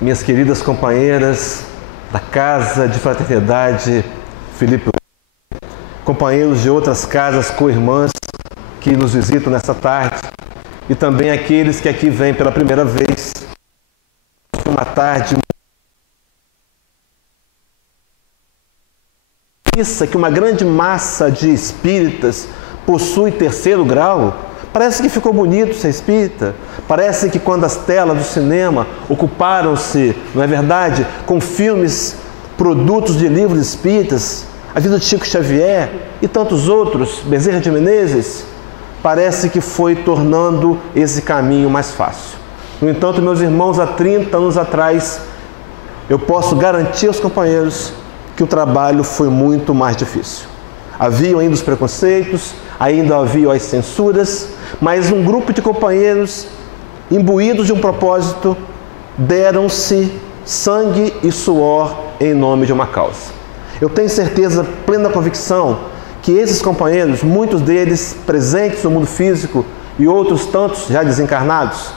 minhas queridas companheiras da Casa de Fraternidade Felipe, companheiros de outras casas co-irmãs que nos visitam nesta tarde, e também aqueles que aqui vêm pela primeira vez. Uma tarde que uma grande massa de espíritas possui terceiro grau. Parece que ficou bonito ser espírita. Parece que quando as telas do cinema ocuparam-se, não é verdade, com filmes, produtos de livros espíritas, a vida de Chico Xavier e tantos outros, Bezerra de Menezes, parece que foi tornando esse caminho mais fácil. No entanto, meus irmãos, há 30 anos atrás, eu posso garantir aos companheiros que o trabalho foi muito mais difícil. Haviam ainda os preconceitos, ainda haviam as censuras, mas um grupo de companheiros imbuídos de um propósito deram-se sangue e suor em nome de uma causa. Eu tenho certeza, plena convicção, que esses companheiros, muitos deles presentes no mundo físico e outros tantos já desencarnados,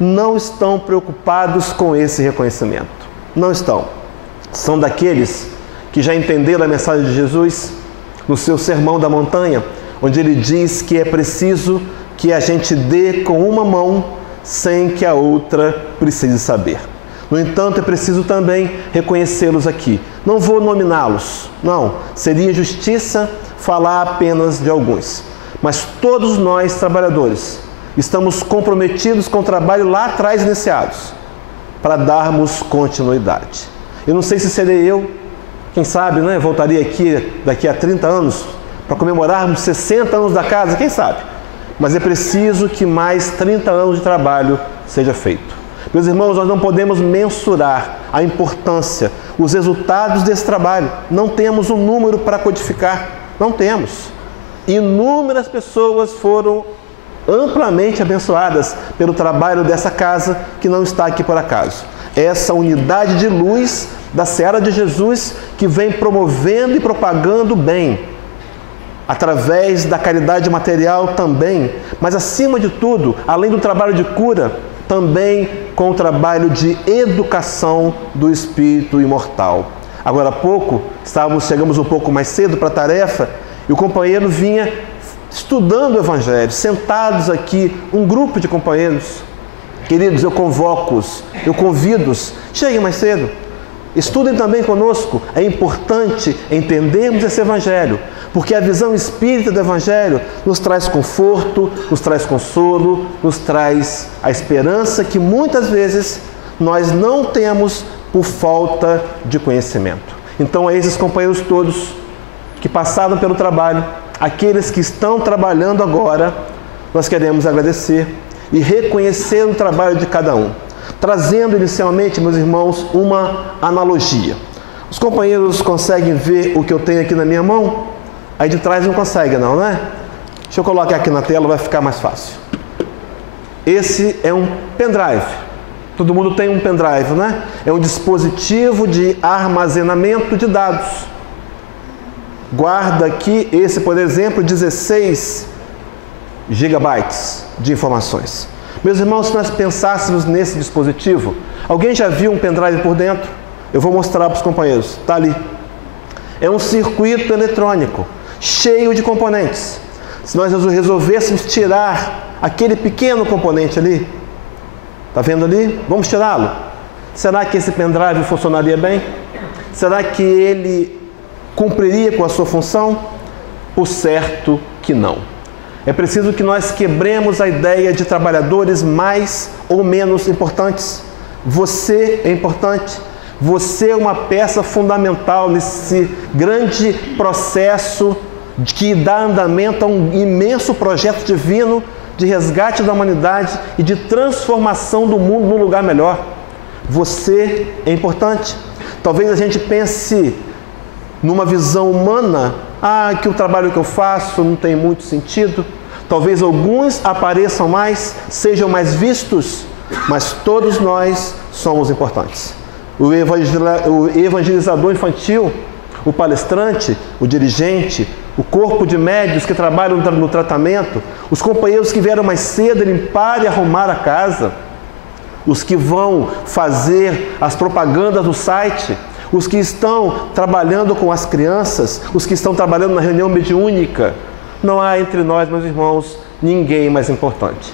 não estão preocupados com esse reconhecimento. Não estão. São daqueles que já entenderam a mensagem de Jesus no seu Sermão da Montanha, onde ele diz que é preciso que a gente dê com uma mão sem que a outra precise saber. No entanto, é preciso também reconhecê-los aqui. Não vou nominá-los, não. Seria injustiça falar apenas de alguns. Mas todos nós, trabalhadores, estamos comprometidos com o trabalho lá atrás iniciados, para darmos continuidade. Eu não sei se serei eu, quem sabe, né? Voltaria aqui daqui a 30 anos, para comemorarmos 60 anos da casa, quem sabe? Mas é preciso que mais 30 anos de trabalho seja feito. Meus irmãos, nós não podemos mensurar a importância, os resultados desse trabalho. Não temos um número para codificar, não temos. Inúmeras pessoas foram amplamente abençoadas pelo trabalho dessa casa, que não está aqui por acaso. Essa unidade de luz da Seara de Jesus, que vem promovendo e propagando o bem, através da caridade material também, mas acima de tudo, além do trabalho de cura, também com o trabalho de educação do espírito imortal. Agora há pouco, chegamos um pouco mais cedo para a tarefa, e o companheiro vinha estudando o Evangelho, sentados aqui, um grupo de companheiros. Queridos, eu convoco-os, eu convido-os, cheguem mais cedo, estudem também conosco. É importante entendermos esse Evangelho, porque a visão espírita do Evangelho nos traz conforto, nos traz consolo, nos traz a esperança que muitas vezes nós não temos por falta de conhecimento. Então, a esses companheiros todos que passaram pelo trabalho, aqueles que estão trabalhando agora, nós queremos agradecer e reconhecer o trabalho de cada um, trazendo inicialmente, meus irmãos, uma analogia. Os companheiros conseguem ver o que eu tenho aqui na minha mão? Aí de trás não consegue não, né? Deixa eu colocar aqui na tela, vai ficar mais fácil. Esse é um pendrive. Todo mundo tem um pendrive, né? É um dispositivo de armazenamento de dados. Guarda aqui, esse, por exemplo, 16 gigabytes de informações. Meus irmãos, se nós pensássemos nesse dispositivo, alguém já viu um pendrive por dentro? Eu vou mostrar para os companheiros, está ali. É um circuito eletrônico, cheio de componentes. Se nós resolvêssemos tirar aquele pequeno componente ali, está vendo ali? Vamos tirá-lo. Será que esse pendrive funcionaria bem? Será que ele cumpriria com a sua função? Por certo que não. É preciso que nós quebremos a ideia de trabalhadores mais ou menos importantes. Você é importante. Você é uma peça fundamental nesse grande processo que dá andamento a um imenso projeto divino de resgate da humanidade e de transformação do mundo num lugar melhor. Você é importante. Talvez a gente pense numa visão humana, que o trabalho que eu faço não tem muito sentido. Talvez alguns apareçam mais, sejam mais vistos, mas todos nós somos importantes. O evangelizador infantil, o palestrante, o dirigente, o corpo de médios que trabalham no tratamento, os companheiros que vieram mais cedo limpar e arrumar a casa, os que vão fazer as propagandas do site, os que estão trabalhando com as crianças, os que estão trabalhando na reunião mediúnica. Não há entre nós, meus irmãos, ninguém mais importante.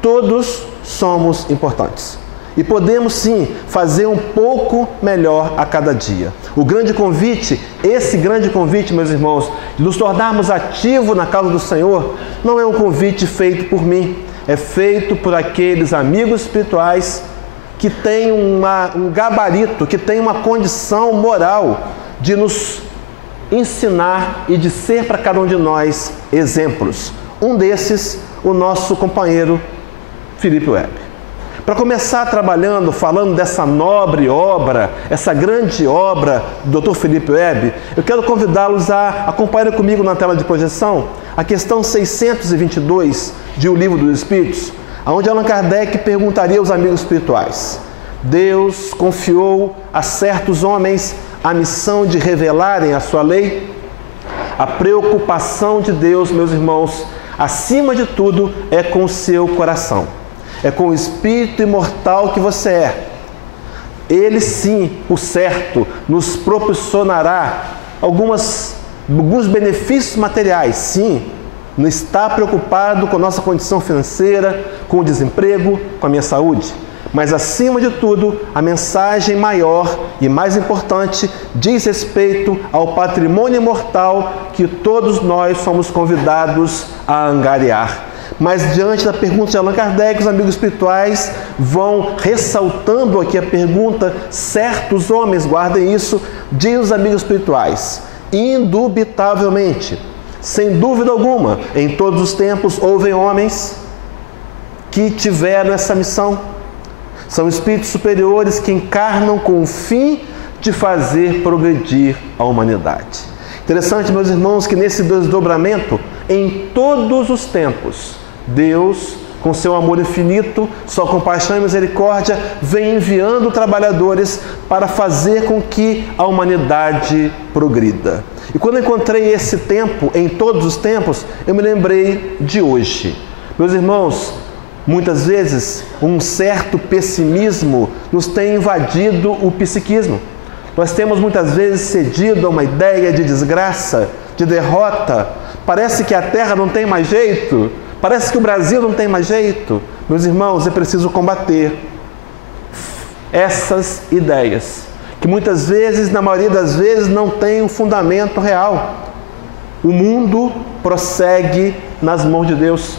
Todos somos importantes. E podemos sim fazer um pouco melhor a cada dia. O grande convite, esse grande convite, meus irmãos, de nos tornarmos ativos na causa do Senhor, não é um convite feito por mim, é feito por aqueles amigos espirituais que têm um gabarito, que têm uma condição moral de nos ensinar e de ser para cada um de nós exemplos. Um desses, o nosso companheiro Felipe Web. Para começar trabalhando, falando dessa nobre obra, essa grande obra do Dr. Felipe Web, eu quero convidá-los a acompanhar comigo na tela de projeção a questão 622 de O Livro dos Espíritos, onde Allan Kardec perguntaria aos amigos espirituais: Deus confiou a certos homens a missão de revelarem a sua lei? A preocupação de Deus, meus irmãos, acima de tudo, é com o seu coração. É com o espírito imortal que você é. Ele sim, por certo, nos proporcionará alguns benefícios materiais, sim. Não está preocupado com a nossa condição financeira, com o desemprego, com a minha saúde. Mas, acima de tudo, a mensagem maior e mais importante diz respeito ao patrimônio imortal que todos nós somos convidados a angariar. Mas, diante da pergunta de Allan Kardec, os amigos espirituais vão ressaltando aqui a pergunta: certos homens, guardem isso, diz os amigos espirituais, indubitavelmente, sem dúvida alguma, em todos os tempos houve homens que tiveram essa missão. São espíritos superiores que encarnam com o fim de fazer progredir a humanidade. Interessante, meus irmãos, que nesse desdobramento, em todos os tempos, Deus, com seu amor infinito, sua compaixão e misericórdia, vem enviando trabalhadores para fazer com que a humanidade progrida. E quando eu encontrei esse tempo, em todos os tempos, eu me lembrei de hoje. Meus irmãos, muitas vezes um certo pessimismo nos tem invadido o psiquismo. Nós temos muitas vezes cedido a uma ideia de desgraça, de derrota. Parece que a terra não tem mais jeito. Parece que o Brasil não tem mais jeito. Meus irmãos, é preciso combater essas ideias, que muitas vezes, na maioria das vezes, não têm um fundamento real. O mundo prossegue nas mãos de Deus.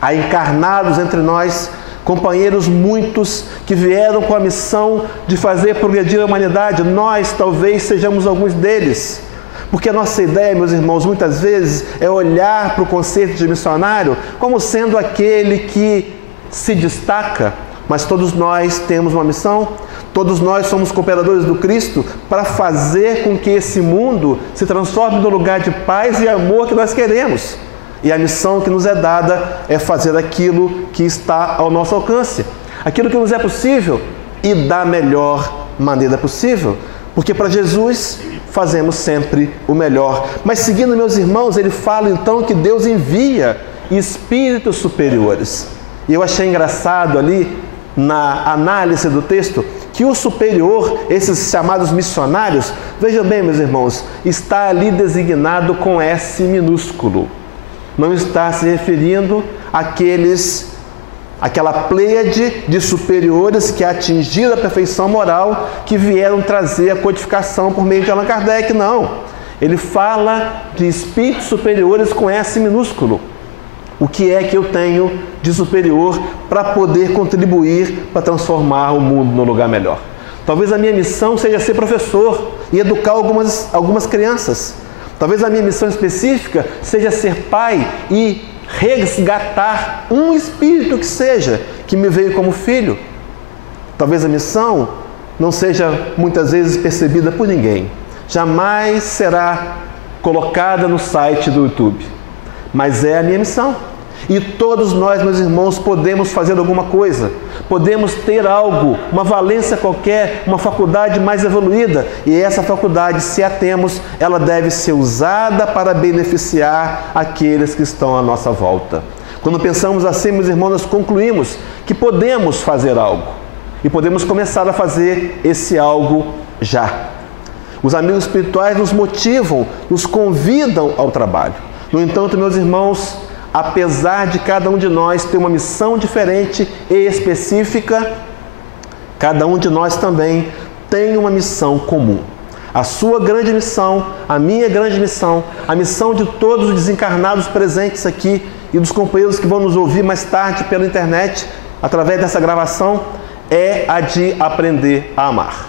Há encarnados entre nós, companheiros muitos que vieram com a missão de fazer progredir a humanidade. Nós talvez sejamos alguns deles. Porque a nossa ideia, meus irmãos, muitas vezes é olhar para o conceito de missionário como sendo aquele que se destaca, mas todos nós temos uma missão, todos nós somos cooperadores do Cristo para fazer com que esse mundo se transforme no lugar de paz e amor que nós queremos. E a missão que nos é dada é fazer aquilo que está ao nosso alcance, aquilo que nos é possível e da melhor maneira possível, porque para Jesus fazemos sempre o melhor. Mas seguindo, meus irmãos, ele fala então que Deus envia espíritos superiores. E eu achei engraçado ali, na análise do texto, que o superior, esses chamados missionários, vejam bem, meus irmãos, está ali designado com S minúsculo. Não está se referindo àquela pleiade de superiores que atingiram a perfeição moral, que vieram trazer a codificação por meio de Allan Kardec, não. Ele fala de espíritos superiores com S minúsculo. O que é que eu tenho de superior para poder contribuir para transformar o mundo num lugar melhor? Talvez a minha missão seja ser professor e educar algumas crianças. Talvez a minha missão específica seja ser pai e resgatar um espírito que seja, que me veio como filho. Talvez a missão não seja muitas vezes percebida por ninguém. Jamais será colocada no site do YouTube. Mas é a minha missão. E todos nós, meus irmãos, podemos fazer alguma coisa. Podemos ter algo, uma valência qualquer, uma faculdade mais evoluída. E essa faculdade, se a temos, ela deve ser usada para beneficiar aqueles que estão à nossa volta. Quando pensamos assim, meus irmãos, nós concluímos que podemos fazer algo. e podemos começar a fazer esse algo já. Os amigos espirituais nos motivam, nos convidam ao trabalho. No entanto, meus irmãos, apesar de cada um de nós ter uma missão diferente e específica, cada um de nós também tem uma missão comum. A sua grande missão, a minha grande missão, a missão de todos os desencarnados presentes aqui e dos companheiros que vão nos ouvir mais tarde pela internet, através dessa gravação, é a de aprender a amar.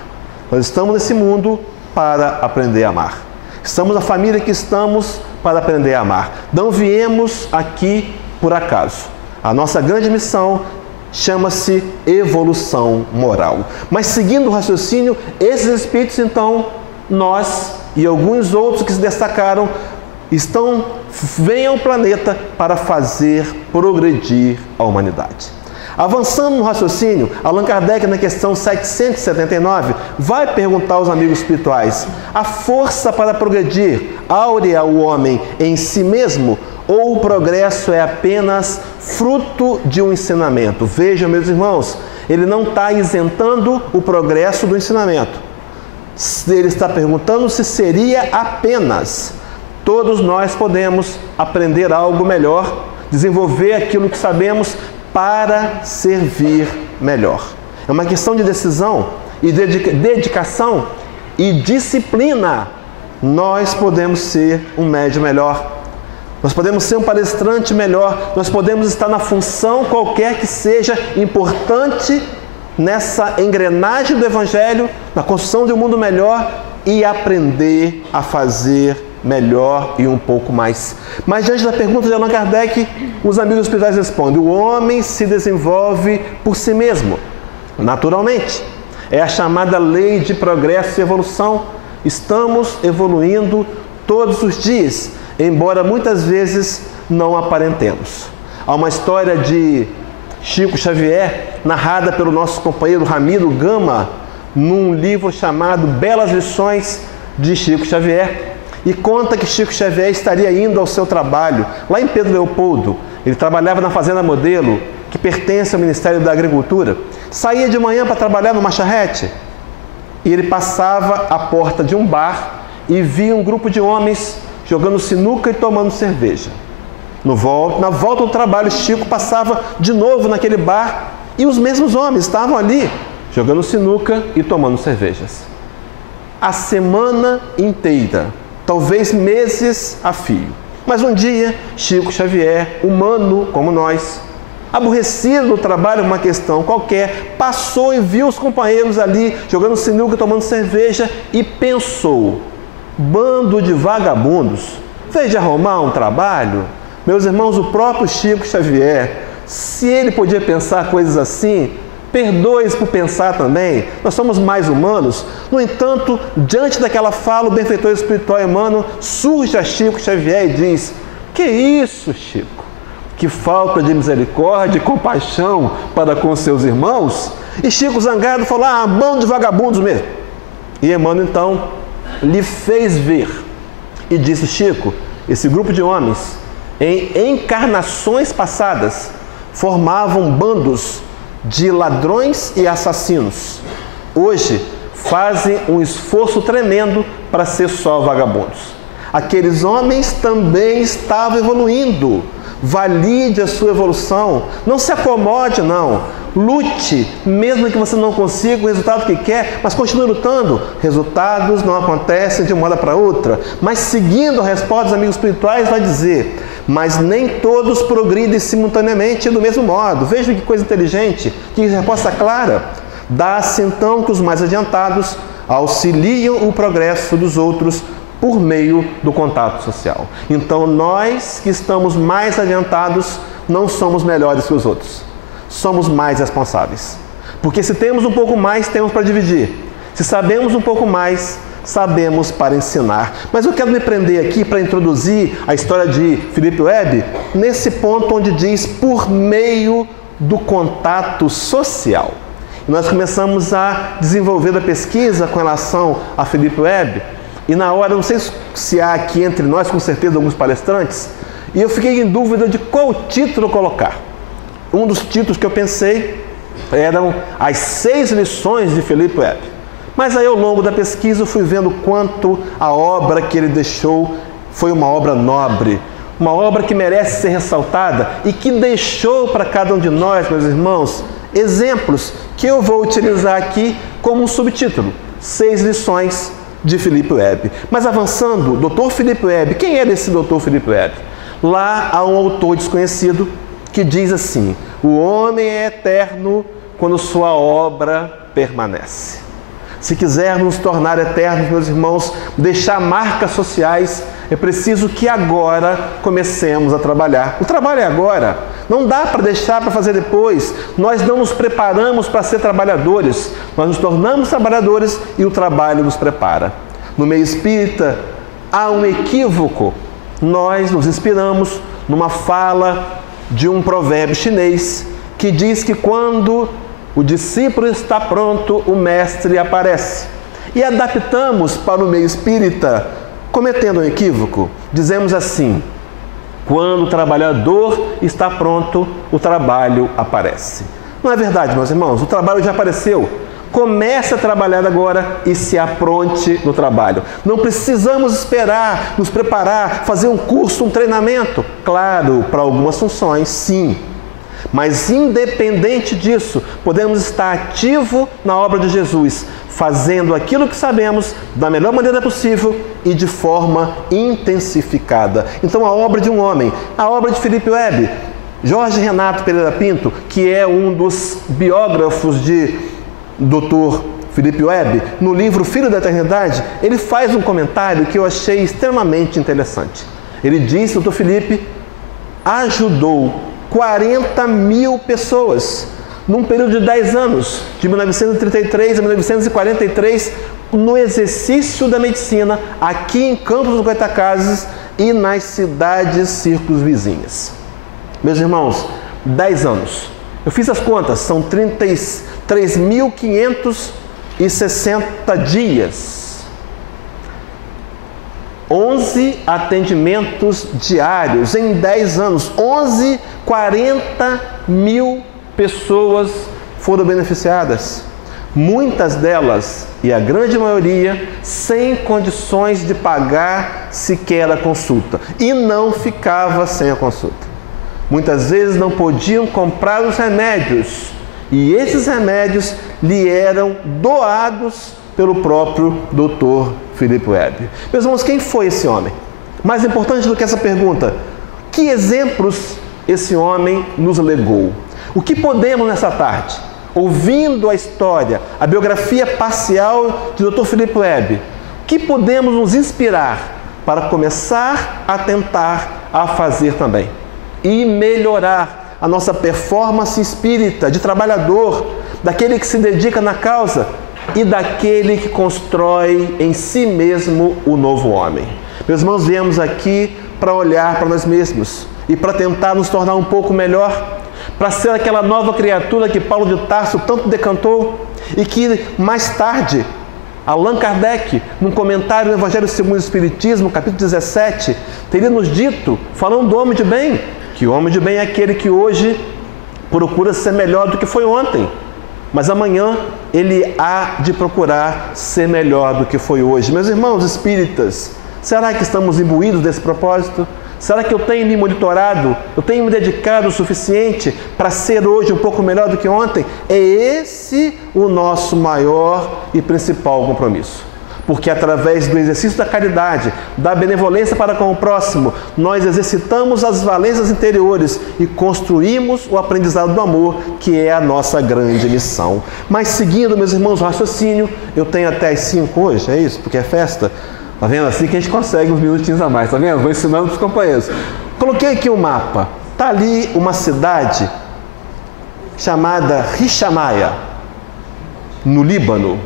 Nós estamos nesse mundo para aprender a amar. Estamos na família que estamos para aprender a amar. Não viemos aqui por acaso. A nossa grande missão chama-se evolução moral. Mas seguindo o raciocínio, esses espíritos, então, nós e alguns outros que se destacaram, vêm ao planeta para fazer progredir a humanidade. Avançando no raciocínio, Allan Kardec, na questão 779, vai perguntar aos amigos espirituais: a força para progredir áurea o homem em si mesmo, ou o progresso é apenas fruto de um ensinamento? Vejam, meus irmãos, ele não está isentando o progresso do ensinamento. Ele está perguntando se seria apenas. Todos nós podemos aprender algo melhor, desenvolver aquilo que sabemos para servir melhor. É uma questão de decisão e dedicação e disciplina. Nós podemos ser um médium melhor, nós podemos ser um palestrante melhor, nós podemos estar na função qualquer que seja importante nessa engrenagem do Evangelho, na construção de um mundo melhor e aprender a fazer melhor e um pouco mais. Mas diante da pergunta de Allan Kardec, os amigos espirituais respondem: o homem se desenvolve por si mesmo, naturalmente. É a chamada lei de progresso e evolução. Estamos evoluindo todos os dias, embora muitas vezes não aparentemos. Há uma história de Chico Xavier, narrada pelo nosso companheiro Ramiro Gama, num livro chamado Belas Lições de Chico Xavier, e conta que Chico Xavier estaria indo ao seu trabalho, lá em Pedro Leopoldo. Ele trabalhava na Fazenda Modelo, que pertence ao Ministério da Agricultura. Saía de manhã para trabalhar numa charrete, e ele passava à porta de um bar e via um grupo de homens jogando sinuca e tomando cerveja. Na volta do trabalho, Chico passava de novo naquele bar e os mesmos homens estavam ali, jogando sinuca e tomando cervejas. A semana inteira, talvez meses a fio. Mas um dia, Chico Xavier, humano como nós, aborrecido do trabalho, uma questão qualquer, passou e viu os companheiros ali jogando sinuca, tomando cerveja e pensou: bando de vagabundos, fez de arrumar um trabalho? Meus irmãos, o próprio Chico Xavier, se ele podia pensar coisas assim, perdoe-se por pensar também. Nós somos mais humanos. No entanto, diante daquela fala, o benfeitor espiritual Emmanuel surge a Chico Xavier e diz: que isso, Chico? Que falta de misericórdia e compaixão para com seus irmãos? E Chico, zangado, falou: ah, bando de vagabundos mesmo. E Emmanuel então lhe fez ver e disse: Chico, esse grupo de homens, em encarnações passadas, formavam bandos de ladrões e assassinos. Hoje fazem um esforço tremendo para ser só vagabundos. Aqueles homens também estavam evoluindo. Valide a sua evolução. Não se acomode, não. Lute, mesmo que você não consiga o resultado que quer, mas continue lutando. Resultados não acontecem de uma hora para outra. Mas seguindo a resposta dos amigos espirituais, vai dizer: mas nem todos progridem simultaneamente do mesmo modo. Veja que coisa inteligente, que resposta clara. Dá-se então que os mais adiantados auxiliam o progresso dos outros por meio do contato social. Então nós que estamos mais adiantados não somos melhores que os outros. Somos mais responsáveis. Porque se temos um pouco mais, temos para dividir. Se sabemos um pouco mais, sabemos para ensinar. Mas eu quero me prender aqui para introduzir a história de Felipe Webb nesse ponto onde diz por meio do contato social. E nós começamos a desenvolver a pesquisa com relação a Felipe Webb, e na hora, não sei se há aqui entre nós, com certeza, alguns palestrantes, e eu fiquei em dúvida de qual título colocar. Um dos títulos que eu pensei eram as 6 lições de Philip Webb. Mas aí, ao longo da pesquisa, eu fui vendo quanto a obra que ele deixou foi uma obra nobre, uma obra que merece ser ressaltada e que deixou para cada um de nós, meus irmãos, exemplos que eu vou utilizar aqui como um subtítulo: 6 lições de Philip Webb. Mas avançando, Dr. Philip Webb, quem era esse Dr. Philip Webb? Lá há um autor desconhecido que diz assim: o homem é eterno quando sua obra permanece. Se quisermos nos tornar eternos, meus irmãos, deixar marcas sociais, é preciso que agora comecemos a trabalhar. O trabalho é agora. Não dá para deixar para fazer depois. Nós não nos preparamos para ser trabalhadores. Nós nos tornamos trabalhadores e o trabalho nos prepara. No meio espírita, há um equívoco. Nós nos inspiramos numa fala de um provérbio chinês que diz que quando o discípulo está pronto, o mestre aparece. E adaptamos para o meio espírita, cometendo um equívoco. Dizemos assim: quando o trabalhador está pronto, o trabalho aparece. Não é verdade, meus irmãos? O trabalho já apareceu. Comece a trabalhar agora e se apronte no trabalho. Não precisamos esperar, nos preparar, fazer um curso, um treinamento. Claro, para algumas funções, sim. Mas independente disso, podemos estar ativo na obra de Jesus, fazendo aquilo que sabemos da melhor maneira possível e de forma intensificada. Então, a obra de um homem, a obra de Philip Webb, Jorge Renato Pereira Pinto, que é um dos biógrafos de Dr. Philip Webb, no livro Filho da Eternidade, ele faz um comentário que eu achei extremamente interessante. Ele diz que o Dr. Philip ajudou 40 mil pessoas num período de 10 anos, de 1933 a 1943, no exercício da medicina aqui em Campos dos Goytacazes e nas cidades círculos Meus irmãos, 10 anos. Eu fiz as contas, são 33.560 dias. 11 atendimentos diários em 10 anos. 40 mil pessoas foram beneficiadas. Muitas delas, e a grande maioria, sem condições de pagar sequer a consulta. E não ficava sem a consulta. Muitas vezes não podiam comprar os remédios. E esses remédios lhe eram doados pelo próprio Dr. Philip Webb. Meus irmãos, quem foi esse homem? Mais importante do que essa pergunta, que exemplos esse homem nos legou? O que podemos nessa tarde, ouvindo a história, a biografia parcial de Dr. Philip Webb, o que podemos nos inspirar para começar a tentar a fazer também? E melhorar a nossa performance espírita de trabalhador, daquele que se dedica na causa e daquele que constrói em si mesmo o novo homem. Meus irmãos, viemos aqui para olhar para nós mesmos e para tentar nos tornar um pouco melhor, para ser aquela nova criatura que Paulo de Tarso tanto decantou e que mais tarde Allan Kardec, num comentário do Evangelho segundo o Espiritismo, capítulo 17, teria nos dito, falando do homem de bem, que o homem de bem é aquele que hoje procura ser melhor do que foi ontem, mas amanhã ele há de procurar ser melhor do que foi hoje. Meus irmãos espíritas, será que estamos imbuídos desse propósito? Será que eu tenho me monitorado? Eu tenho me dedicado o suficiente para ser hoje um pouco melhor do que ontem? É esse o nosso maior e principal compromisso. Porque através do exercício da caridade, da benevolência para com o próximo, nós exercitamos as valências interiores e construímos o aprendizado do amor, que é a nossa grande missão. Mas seguindo, meus irmãos, o raciocínio, eu tenho até as 5 hoje, é isso? Porque é festa. Tá vendo? Assim que a gente consegue uns minutinhos a mais, tá vendo? Vou ensinando para os companheiros. Coloquei aqui um mapa. Tá ali uma cidade chamada Richamaya, no Líbano.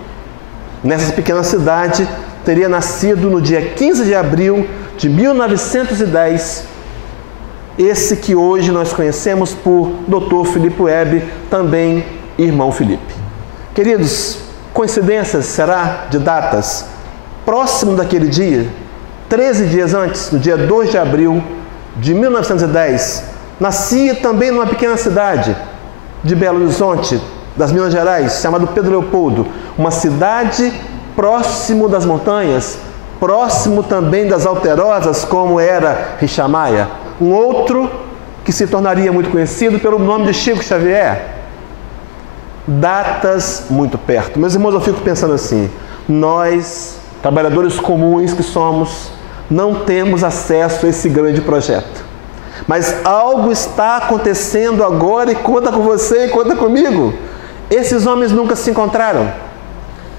Nessa pequena cidade, teria nascido no dia 15 de abril de 1910, esse que hoje nós conhecemos por Dr. Philip Webb, também irmão Felipe. Queridos, coincidências será de datas? Próximo daquele dia, 13 dias antes, no dia 2 de abril de 1910, nascia também numa pequena cidade de Belo Horizonte, das Minas Gerais, chamado Pedro Leopoldo, uma cidade próximo das montanhas, próximo também das Alterosas, como era Rixamaia. Um outro que se tornaria muito conhecido pelo nome de Chico Xavier. Datas muito perto. Meus irmãos, eu fico pensando assim, nós, trabalhadores comuns que somos, não temos acesso a esse grande projeto. Mas algo está acontecendo agora e conta com você e conta comigo. Esses homens nunca se encontraram,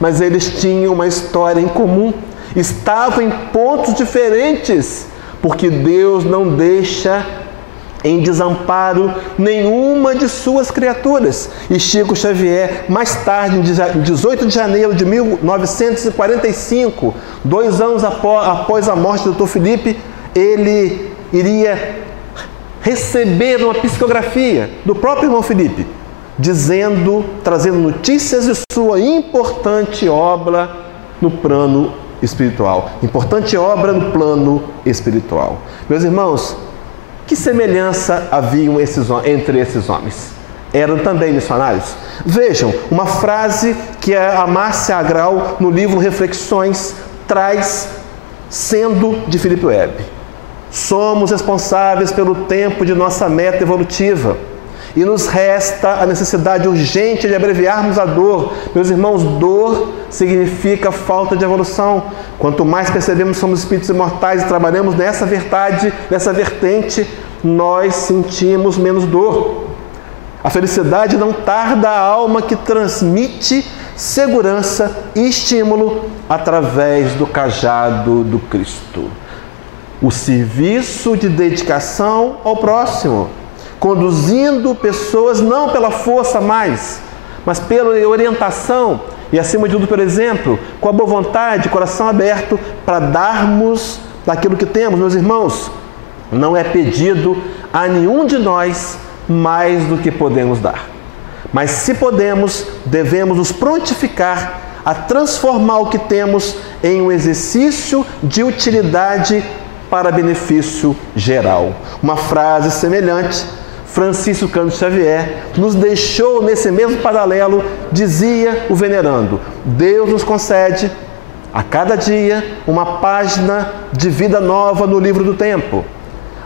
mas eles tinham uma história em comum. Estavam em pontos diferentes, porque Deus não deixa em desamparo nenhuma de suas criaturas. E Chico Xavier, mais tarde, em 18 de janeiro de 1945, 2 anos após a morte do Dr. Felipe, ele iria receber uma psicografia do próprio irmão Felipe, trazendo notícias de sua importante obra no plano espiritual. Importante obra no plano espiritual. Meus irmãos, que semelhança haviam entre esses homens? Eram também missionários? Vejam, uma frase que a Márcia Agral, no livro Reflexões, traz sendo de Felipe Webb. Somos responsáveis pelo tempo de nossa meta evolutiva e nos resta a necessidade urgente de abreviarmos a dor. Meus irmãos, dor significa falta de evolução. Quanto mais percebemos que somos espíritos imortais e trabalhamos nessa vertente, nós sentimos menos dor. A felicidade não tarda a alma que transmite segurança e estímulo através do cajado do Cristo. O serviço de dedicação ao próximo, conduzindo pessoas não pela força mais, mas pela orientação e, acima de tudo, por exemplo, com a boa vontade, coração aberto para darmos daquilo que temos. Meus irmãos, não é pedido a nenhum de nós mais do que podemos dar. Mas se podemos, devemos nos prontificar a transformar o que temos em um exercício de utilidade para benefício geral. Uma frase semelhante, Francisco Cândido Xavier nos deixou nesse mesmo paralelo, dizia o venerando: Deus nos concede a cada dia uma página de vida nova no livro do tempo.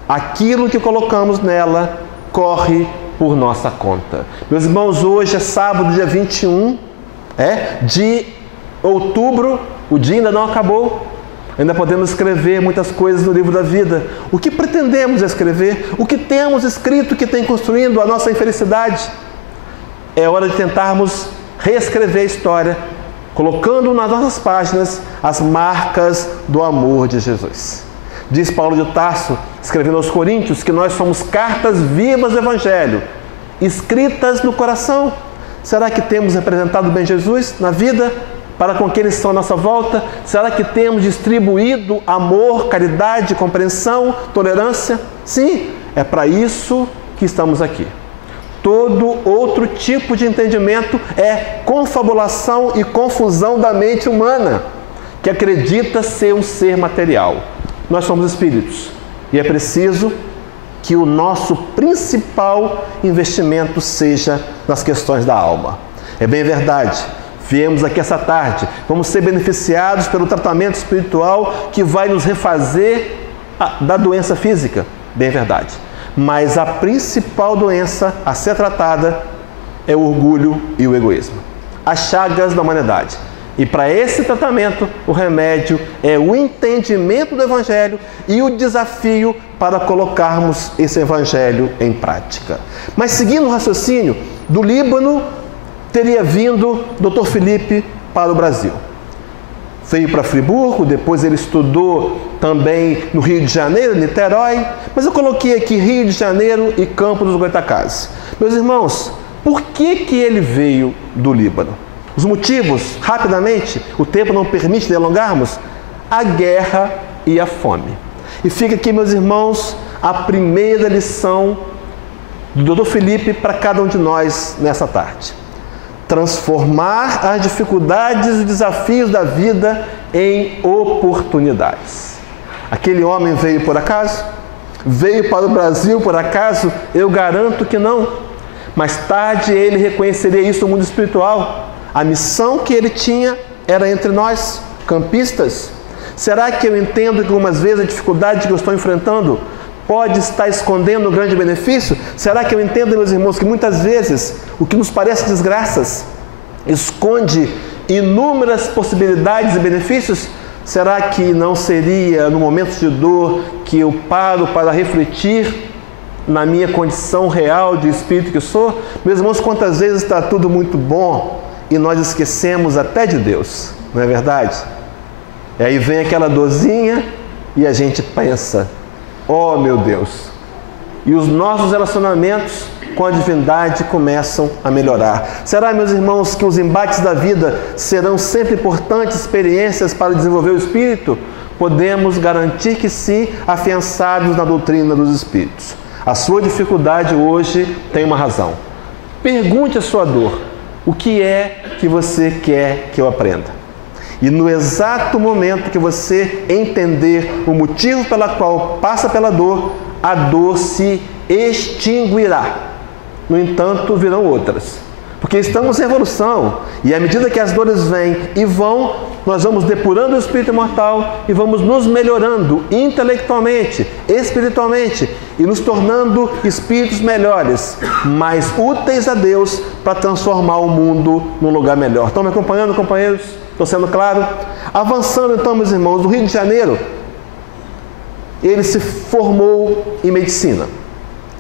Aquilo que colocamos nela corre por nossa conta. Meus irmãos, hoje é sábado, dia 21 de outubro, o dia ainda não acabou. Ainda podemos escrever muitas coisas no livro da vida. O que pretendemos escrever? O que temos escrito que tem construindo a nossa infelicidade? É hora de tentarmos reescrever a história, colocando nas nossas páginas as marcas do amor de Jesus. Diz Paulo de Tarso, escrevendo aos Coríntios, que nós somos cartas vivas do Evangelho, escritas no coração. Será que temos representado bem Jesus na vida para com aqueles que estão à nossa volta? Será que temos distribuído amor, caridade, compreensão, tolerância? Sim, é para isso que estamos aqui. Todo outro tipo de entendimento é confabulação e confusão da mente humana, que acredita ser um ser material. Nós somos espíritos e é preciso que o nosso principal investimento seja nas questões da alma. É bem verdade, viemos aqui essa tarde, vamos ser beneficiados pelo tratamento espiritual que vai nos refazer da doença física, bem verdade. Mas a principal doença a ser tratada é o orgulho e o egoísmo, as chagas da humanidade. E para esse tratamento, o remédio é o entendimento do Evangelho e o desafio para colocarmos esse Evangelho em prática. Mas seguindo o raciocínio, do Líbano teria vindo Dr. Felipe para o Brasil. Veio para Friburgo, depois ele estudou também no Rio de Janeiro, Niterói, mas eu coloquei aqui Rio de Janeiro e Campo dos Goitacazes. Meus irmãos, por que ele veio do Líbano? Os motivos, rapidamente, o tempo não permite delongarmos: a guerra e a fome. E fica aqui, meus irmãos, a primeira lição do Dr. Felipe para cada um de nós nessa tarde. Transformar as dificuldades e os desafios da vida em oportunidades. Aquele homem veio por acaso? Veio para o Brasil por acaso? Eu garanto que não. Mais tarde ele reconheceria isso no mundo espiritual. A missão que ele tinha era entre nós, campistas. Será que eu entendo que algumas vezes a dificuldade que eu estou enfrentando pode estar escondendo um grande benefício? Será que eu entendo, meus irmãos, que muitas vezes o que nos parece desgraças esconde inúmeras possibilidades e benefícios? Será que não seria no momento de dor que eu paro para refletir na minha condição real de espírito que sou? Meus irmãos, quantas vezes está tudo muito bom e nós esquecemos até de Deus, não é verdade? E aí vem aquela dorzinha e a gente pensa, oh meu Deus, e os nossos relacionamentos com a divindade começam a melhorar. Será, meus irmãos, que os embates da vida serão sempre importantes experiências para desenvolver o espírito? Podemos garantir que sim, afiançados na doutrina dos espíritos. A sua dificuldade hoje tem uma razão. Pergunte a sua dor, o que é que você quer que eu aprenda? E no exato momento que você entender o motivo pela qual passa pela dor, a dor se extinguirá. No entanto, virão outras. Porque estamos em evolução. E à medida que as dores vêm e vão, nós vamos depurando o espírito imortal e vamos nos melhorando intelectualmente, espiritualmente e nos tornando espíritos melhores, mais úteis a Deus para transformar o mundo num lugar melhor. Estão me acompanhando, companheiros? Estou sendo claro? Avançando então, meus irmãos, no Rio de Janeiro, ele se formou em medicina,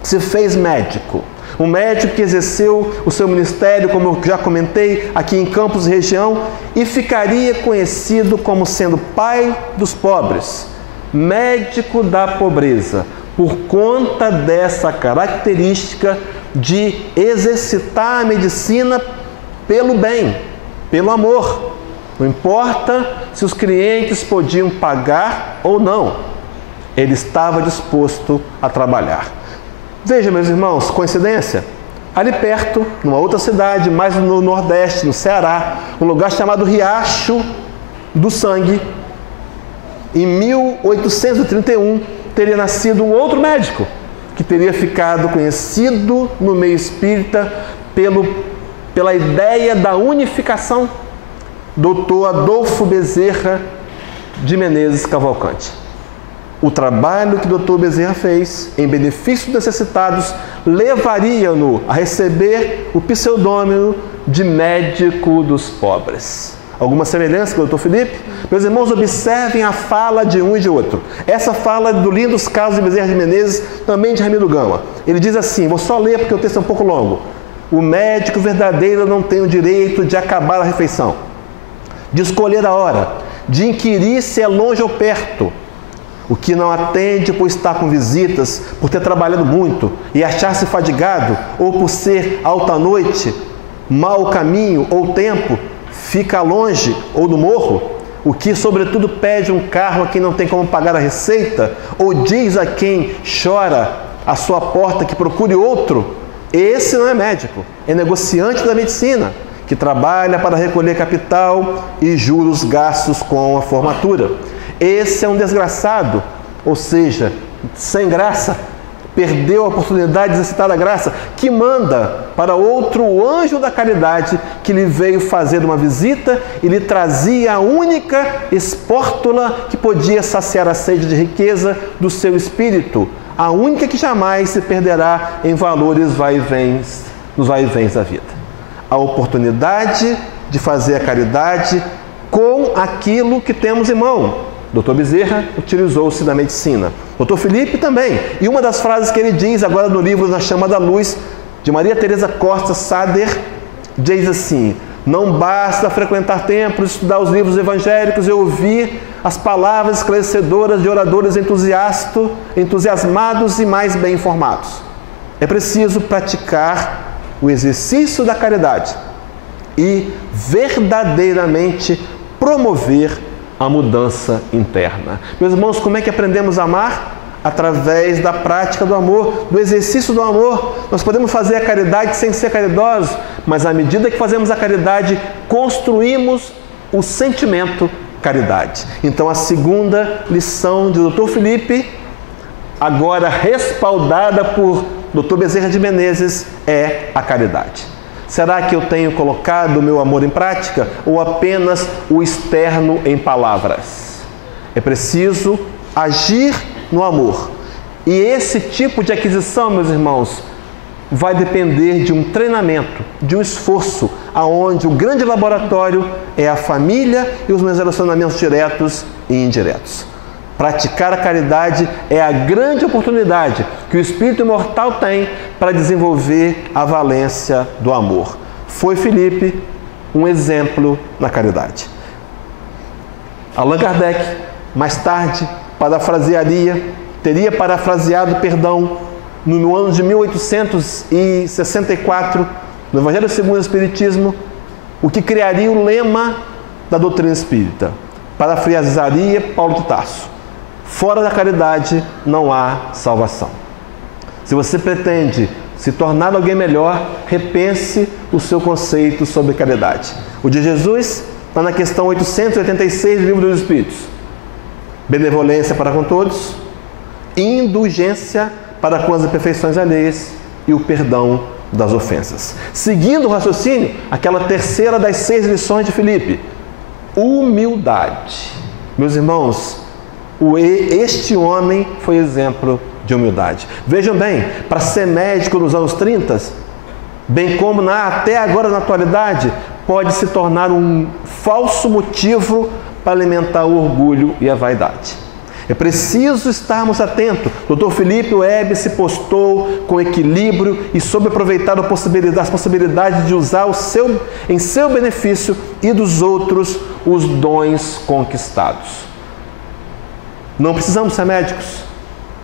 se fez médico. Um médico que exerceu o seu ministério, como eu já comentei, aqui em Campos e região, e ficaria conhecido como sendo pai dos pobres, médico da pobreza, por conta dessa característica de exercitar a medicina pelo bem, pelo amor. Não importa se os clientes podiam pagar ou não, ele estava disposto a trabalhar. Veja, meus irmãos, coincidência? Ali perto, numa outra cidade, mais no Nordeste, no Ceará, um lugar chamado Riacho do Sangue, em 1831, teria nascido um outro médico, que teria ficado conhecido no meio espírita pela ideia da unificação, Dr. Adolfo Bezerra de Menezes Cavalcante. O trabalho que o Dr. Bezerra fez em benefício dos necessitados levaria-no a receber o pseudônimo de médico dos pobres. Alguma semelhança com o Dr. Felipe? Meus irmãos, observem a fala de um e de outro. Essa fala do Lindos Casos de Bezerra de Menezes, também de Ramiro Gama. Ele diz assim, vou só ler porque o texto é um pouco longo. O médico verdadeiro não tem o direito de acabar a refeição, de escolher a hora, de inquirir se é longe ou perto. O que não atende por estar com visitas, por ter trabalhado muito e achar-se fadigado, ou por ser alta noite, mau caminho ou tempo, fica longe ou no morro. O que, sobretudo, pede um carro a quem não tem como pagar a receita, ou diz a quem chora à sua porta que procure outro, esse não é médico, é negociante da medicina, que trabalha para recolher capital e juros gastos com a formatura. Esse é um desgraçado, ou seja, sem graça, perdeu a oportunidade de exercitar a graça, que manda para outro o anjo da caridade que lhe veio fazer uma visita e lhe trazia a única espórtula que podia saciar a sede de riqueza do seu espírito, a única que jamais se perderá em valores nos vai-e-vens da vida. A oportunidade de fazer a caridade com aquilo que temos em mão. Dr. Bezerra utilizou-se da medicina. Dr. Felipe também. E uma das frases que ele diz agora no livro Na Chama da Luz, de Maria Teresa Costa Sader, diz assim: não basta frequentar templos, estudar os livros evangélicos e ouvir as palavras esclarecedoras de oradores entusiasmados e mais bem informados. É preciso praticar o exercício da caridade e verdadeiramente promover a mudança interna. Meus irmãos, como é que aprendemos a amar? Através da prática do amor, do exercício do amor. Nós podemos fazer a caridade sem ser caridosos, mas à medida que fazemos a caridade, construímos o sentimento caridade. Então, a segunda lição de Dr. Felipe, agora respaldada por Dr. Bezerra de Menezes, é a caridade. Será que eu tenho colocado o meu amor em prática ou apenas o externo em palavras? É preciso agir no amor. E esse tipo de aquisição, meus irmãos, vai depender de um treinamento, de um esforço, aonde o grande laboratório é a família e os meus relacionamentos diretos e indiretos. Praticar a caridade é a grande oportunidade que o Espírito Imortal tem para desenvolver a valência do amor. Foi Filipe um exemplo na caridade. Allan Kardec, mais tarde, teria parafraseado perdão no ano de 1864, no Evangelho segundo o Espiritismo, o que criaria o lema da doutrina espírita. Parafrasearia Paulo de Tarso: fora da caridade não há salvação. Se você pretende se tornar alguém melhor, repense o seu conceito sobre caridade. O de Jesus está na questão 886 do Livro dos Espíritos. Benevolência para com todos, indulgência para com as imperfeições alheias e o perdão das ofensas. Seguindo o raciocínio, aquela terceira das 6 lições de Filipe: humildade. Meus irmãos, este homem foi exemplo de humildade. Vejam bem, para ser médico nos anos 30, bem como até agora na atualidade, pode se tornar um falso motivo para alimentar o orgulho e a vaidade. É preciso estarmos atentos. Dr. Filipe Webb se postou com equilíbrio e soube aproveitar as possibilidades de usar em seu benefício e dos outros os dons conquistados. Não precisamos ser médicos.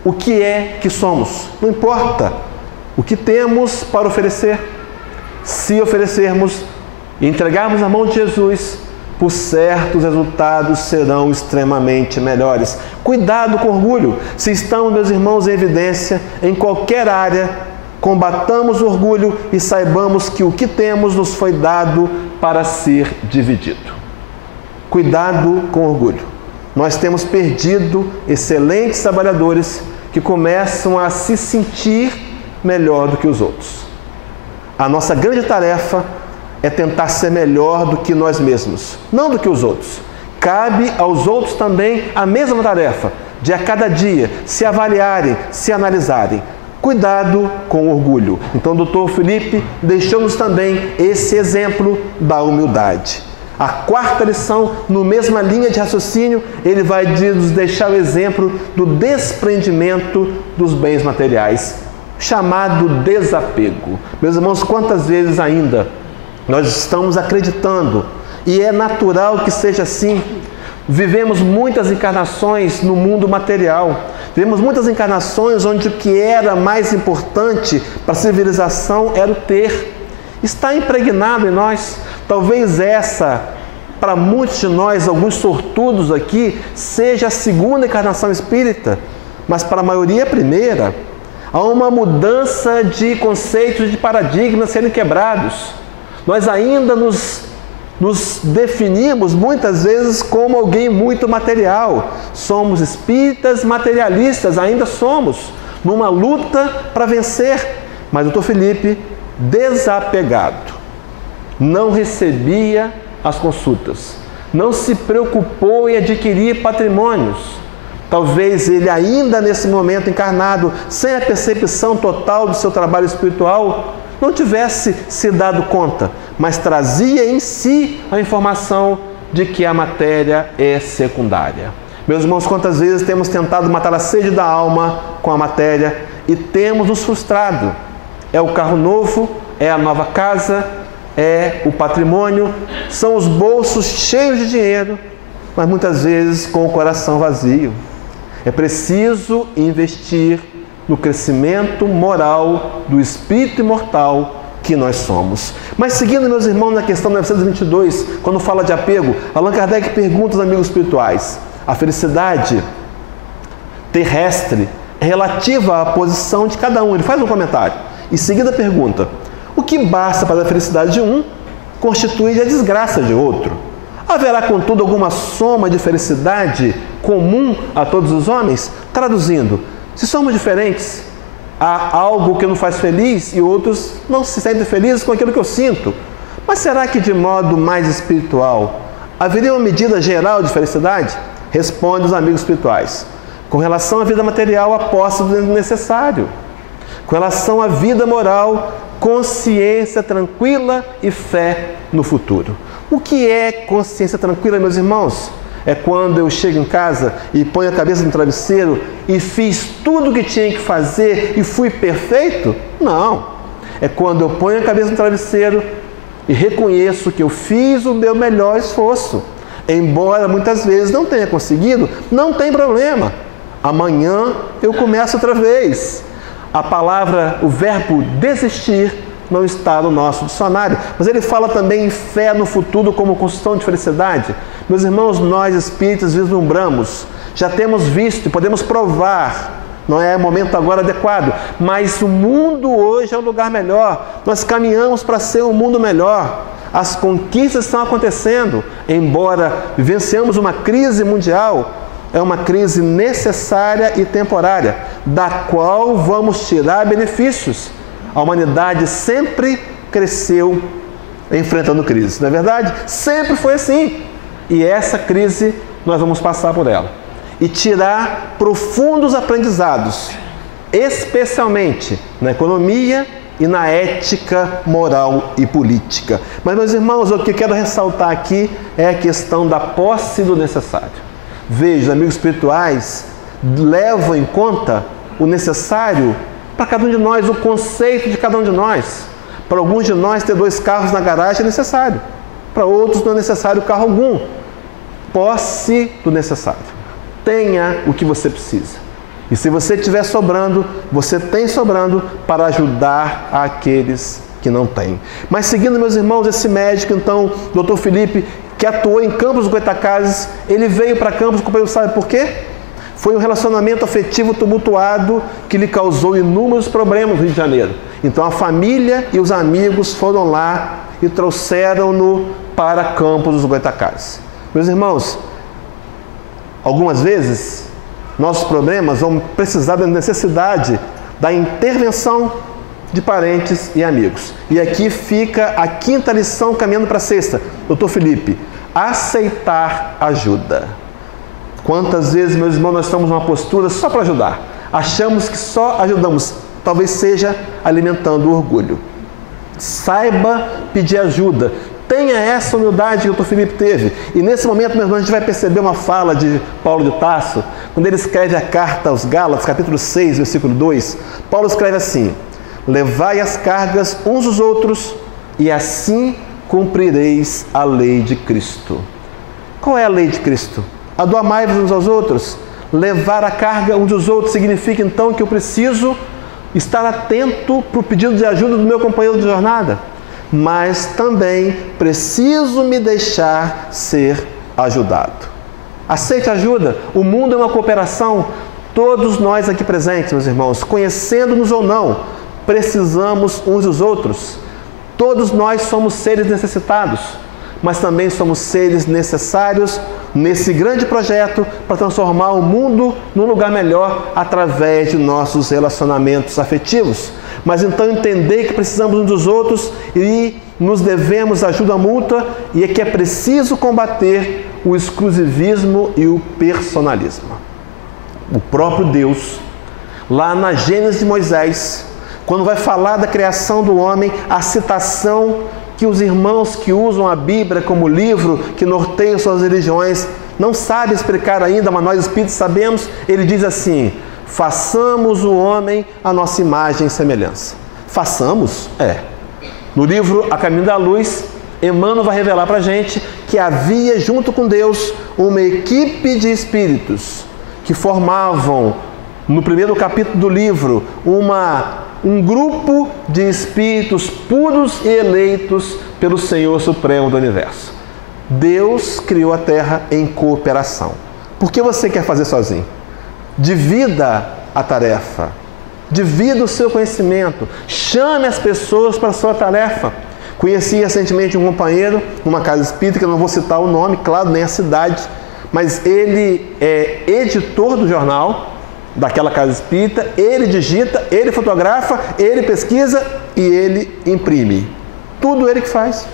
O que é que somos? Não importa. O que temos para oferecer? Se oferecermos e entregarmos na mão de Jesus, por certo os resultados serão extremamente melhores. Cuidado com orgulho. Se estamos, meus irmãos, em evidência em qualquer área, combatamos o orgulho e saibamos que o que temos nos foi dado para ser dividido. Cuidado com orgulho. Nós temos perdido excelentes trabalhadores que começam a se sentir melhor do que os outros. A nossa grande tarefa é tentar ser melhor do que nós mesmos, não do que os outros. Cabe aos outros também a mesma tarefa, de a cada dia se avaliarem, se analisarem. Cuidado com o orgulho. Então o Dr. Filipe deixou-nos também esse exemplo da humildade. A quarta lição, no mesma linha de raciocínio, ele vai nos deixar o exemplo do desprendimento dos bens materiais, chamado desapego. Meus irmãos, quantas vezes ainda nós estamos acreditando, e é natural que seja assim, vivemos muitas encarnações no mundo material, vivemos muitas encarnações onde o que era mais importante para a civilização era o ter. Está impregnado em nós. Talvez essa, para muitos de nós, alguns sortudos aqui, seja a segunda encarnação espírita, mas para a maioria a primeira. Há uma mudança de conceitos, de paradigmas sendo quebrados. Nós ainda nos definimos muitas vezes como alguém muito material. Somos espíritas materialistas, ainda somos, numa luta para vencer. Mas o Dr. Filipe, desapegado, não recebia as consultas, não se preocupou em adquirir patrimônios. Talvez ele ainda nesse momento encarnado, sem a percepção total do seu trabalho espiritual, não tivesse se dado conta, mas trazia em si a informação de que a matéria é secundária. Meus irmãos, quantas vezes temos tentado matar a sede da alma com a matéria e temos nos frustrado? É o carro novo, é a nova casa, é o patrimônio, são os bolsos cheios de dinheiro, mas muitas vezes com o coração vazio. É preciso investir no crescimento moral do espírito imortal que nós somos. Mas seguindo, meus irmãos, na questão 922, quando fala de apego, Allan Kardec pergunta aos amigos espirituais: a felicidade terrestre é relativa à posição de cada um. Ele faz um comentário. Em seguida pergunta: o que basta para a felicidade de um constitui a desgraça de outro. Haverá, contudo, alguma soma de felicidade comum a todos os homens? Traduzindo, se somos diferentes, há algo que nos faz feliz e outros não se sentem felizes com aquilo que eu sinto. Mas será que de modo mais espiritual haveria uma medida geral de felicidade? Responde os amigos espirituais. Com relação à vida material, a posse do necessário. Com relação à vida moral, consciência tranquila e fé no futuro. O que é consciência tranquila, meus irmãos? É quando eu chego em casa e ponho a cabeça no travesseiro e fiz tudo o que tinha que fazer e fui perfeito? Não. É quando eu ponho a cabeça no travesseiro e reconheço que eu fiz o meu melhor esforço. Embora muitas vezes não tenha conseguido, não tem problema. Amanhã eu começo outra vez. A palavra, o verbo desistir, não está no nosso dicionário. Mas ele fala também em fé no futuro como construção de felicidade. Meus irmãos, nós espíritas vislumbramos, já temos visto e podemos provar. Não é o momento agora adequado, mas o mundo hoje é um lugar melhor. Nós caminhamos para ser um mundo melhor. As conquistas estão acontecendo, embora vivenciamos uma crise mundial, é uma crise necessária e temporária, da qual vamos tirar benefícios. A humanidade sempre cresceu enfrentando crise, não é verdade? Sempre foi assim. E essa crise nós vamos passar por ela e tirar profundos aprendizados, especialmente na economia e na ética moral e política. Mas, meus irmãos, o que eu quero ressaltar aqui é a questão da posse do necessário. Veja, amigos espirituais levam em conta o necessário para cada um de nós, o conceito de cada um de nós. Para alguns de nós, ter 2 carros na garagem é necessário. Para outros, não é necessário carro algum. Posse do necessário. Tenha o que você precisa. E se você tiver sobrando, você tem sobrando para ajudar aqueles que não têm. Mas seguindo, meus irmãos, esse médico, então, Dr. Felipe, que atuou em Campos dos Goytacazes, ele veio para Campos, companheiro, sabe por quê? Foi um relacionamento afetivo tumultuado que lhe causou inúmeros problemas no Rio de Janeiro. Então a família e os amigos foram lá e trouxeram-no para Campos dos Goytacazes. Meus irmãos, algumas vezes nossos problemas vão precisar da necessidade da intervenção de parentes e amigos. E aqui fica a 5ª lição caminhando para a 6ª. Doutor Felipe, aceitar ajuda. Quantas vezes, meus irmãos, nós estamos numa postura só para ajudar. Achamos que só ajudamos, talvez seja alimentando o orgulho. Saiba pedir ajuda. Tenha essa humildade que o Dr. Felipe teve. E nesse momento, meus irmãos, a gente vai perceber uma fala de Paulo de Tarso, quando ele escreve a carta aos Gálatas, capítulo 6, versículo 2. Paulo escreve assim: levai as cargas uns dos outros, e assim cumprireis a lei de Cristo. Qual é a lei de Cristo? A do amai-vos uns aos outros. Levar a carga uns dos outros significa então que eu preciso estar atento para o pedido de ajuda do meu companheiro de jornada, mas também preciso me deixar ser ajudado. Aceite ajuda. O mundo é uma cooperação. Todos nós aqui presentes, meus irmãos, conhecendo-nos ou não, precisamos uns dos outros. Todos nós somos seres necessitados, mas também somos seres necessários nesse grande projeto para transformar o mundo num lugar melhor através de nossos relacionamentos afetivos. Mas então entender que precisamos uns dos outros e nos devemos ajuda mútua, e é que é preciso combater o exclusivismo e o personalismo. O próprio Deus, lá na Gênesis de Moisés, quando vai falar da criação do homem, a citação que os irmãos que usam a Bíblia como livro que norteia suas religiões não sabem explicar ainda, mas nós espíritos sabemos. Ele diz assim: façamos o homem à nossa imagem e semelhança. Façamos? No livro A Caminho da Luz, Emmanuel vai revelar para a gente que havia junto com Deus uma equipe de espíritos que formavam, no primeiro capítulo do livro, um grupo de espíritos puros e eleitos pelo Senhor Supremo do Universo. Deus criou a Terra em cooperação. Por que você quer fazer sozinho? Divida a tarefa. Divida o seu conhecimento. Chame as pessoas para a sua tarefa. Conheci recentemente um companheiro numa casa espírita, que eu não vou citar o nome, claro, nem a cidade, mas ele é editor do jornal daquela casa espírita, ele digita, ele fotografa, ele pesquisa e ele imprime. Tudo ele que faz.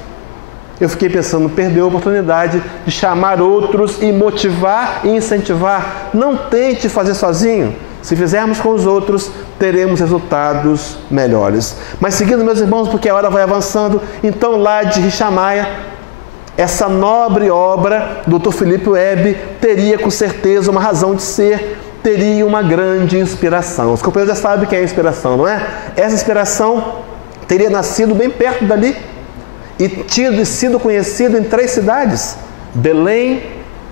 Eu fiquei pensando, perdeu a oportunidade de chamar outros e motivar e incentivar. Não tente fazer sozinho. Se fizermos com os outros, teremos resultados melhores. Mas seguindo, meus irmãos, porque a hora vai avançando, então lá de Richamaia, essa nobre obra do Dr. Felipe Webb teria com certeza uma razão de ser, teria uma grande inspiração. Os companheiros já sabem o que é inspiração, não é? Essa inspiração teria nascido bem perto dali e sido conhecido em 3 cidades: Belém,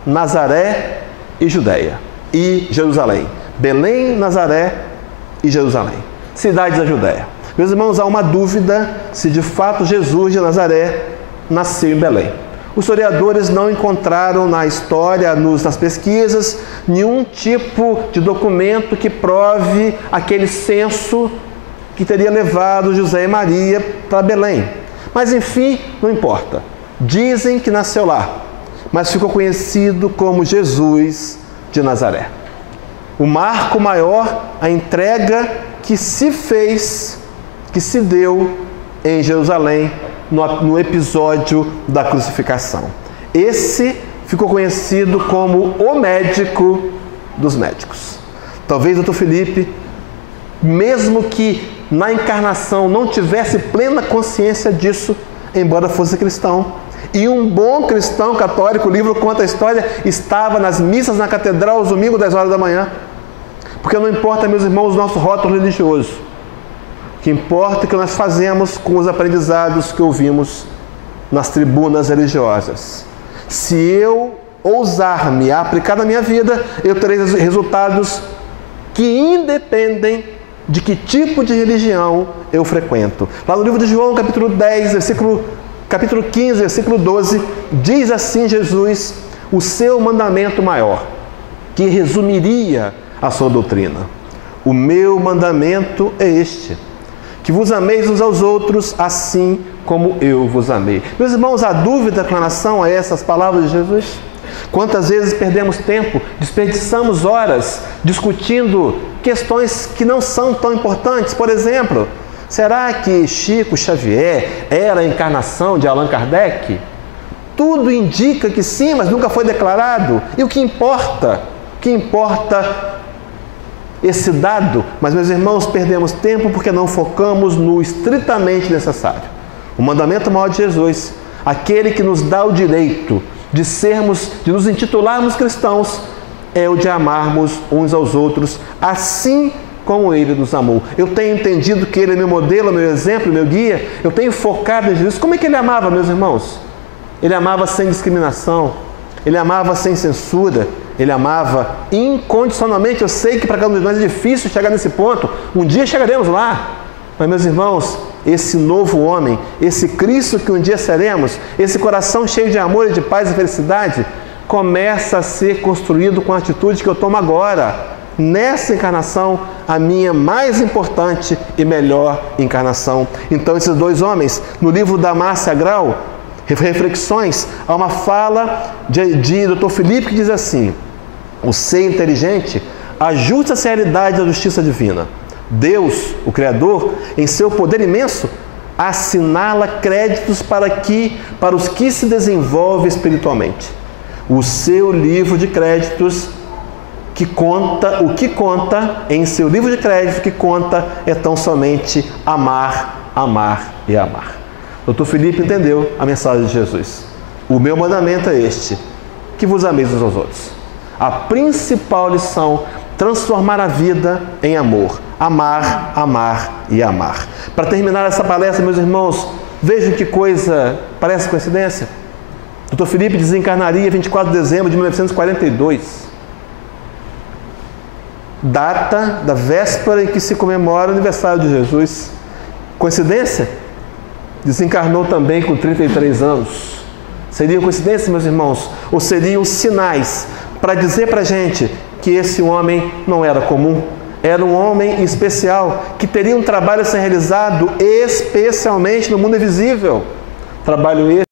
Nazaré e Judéia e Jerusalém. Belém, Nazaré e Jerusalém, cidades da Judéia. Meus irmãos, há uma dúvida se de fato Jesus de Nazaré nasceu em Belém. Os historiadores não encontraram na história, nas pesquisas, nenhum tipo de documento que prove aquele censo que teria levado José e Maria para Belém. Mas enfim, não importa. Dizem que nasceu lá, mas ficou conhecido como Jesus de Nazaré. O marco maior, a entrega que se fez, que se deu em Jerusalém, no episódio da crucificação. Esse ficou conhecido como o médico dos médicos. Talvez o Dr. Felipe, mesmo que na encarnação não tivesse plena consciência disso, embora fosse cristão, e um bom cristão católico, o livro conta a história, estava nas missas na catedral aos domingos, 10 horas da manhã. Porque não importa, meus irmãos, o nosso rótulo religioso. O que importa é o que nós fazemos com os aprendizados que ouvimos nas tribunas religiosas. Se eu ousar-me a aplicar na minha vida, eu terei resultados que independem de que tipo de religião eu frequento. Lá no livro de João, capítulo 10, capítulo 15, versículo 12, diz assim Jesus, o seu mandamento maior, que resumiria a sua doutrina. O meu mandamento é este, que vos ameis uns aos outros, assim como eu vos amei. Meus irmãos, há dúvida com relação a essas palavras de Jesus? Quantas vezes perdemos tempo, desperdiçamos horas discutindo questões que não são tão importantes? Por exemplo, será que Chico Xavier era a encarnação de Allan Kardec? Tudo indica que sim, mas nunca foi declarado. E o que importa? O que importa esse dado? Mas, meus irmãos, perdemos tempo porque não focamos no estritamente necessário. O mandamento maior de Jesus, aquele que nos dá o direito de nos intitularmos cristãos, é o de amarmos uns aos outros, assim como Ele nos amou. Eu tenho entendido que Ele é meu modelo, meu exemplo, meu guia. Eu tenho focado em Jesus. Como é que Ele amava, meus irmãos? Ele amava sem discriminação. Ele amava sem censura. Ele amava incondicionalmente. Eu sei que para cada um de nós é difícil chegar nesse ponto. Um dia chegaremos lá. Mas, meus irmãos, esse novo homem, esse Cristo que um dia seremos, esse coração cheio de amor e de paz e felicidade, começa a ser construído com a atitude que eu tomo agora, nessa encarnação, a minha mais importante e melhor encarnação. Então, esses 2 homens, no livro da Márcia Grau, Reflexões, há uma fala de Dr. Felipe que diz assim: o ser inteligente ajusta-se à realidade da justiça divina. Deus, o Criador, em seu poder imenso, assinala créditos para os que se desenvolvem espiritualmente. O seu livro de créditos o que conta em seu livro de crédito, que conta é tão somente amar, amar e amar. Dr. Felipe entendeu a mensagem de Jesus. O meu mandamento é este, que vos ameis uns aos outros. A principal lição, transformar a vida em amor. Amar, amar e amar. Para terminar essa palestra, meus irmãos, vejam que coisa, parece coincidência. Dr. Felipe desencarnaria 24 de dezembro de 1942. Data da véspera em que se comemora o aniversário de Jesus. Coincidência? Desencarnou também com 33 anos. Seriam coincidências, meus irmãos? Ou seriam sinais para dizer para a gente que esse homem não era comum? Era um homem especial, que teria um trabalho a ser realizado especialmente no mundo invisível. Trabalho esse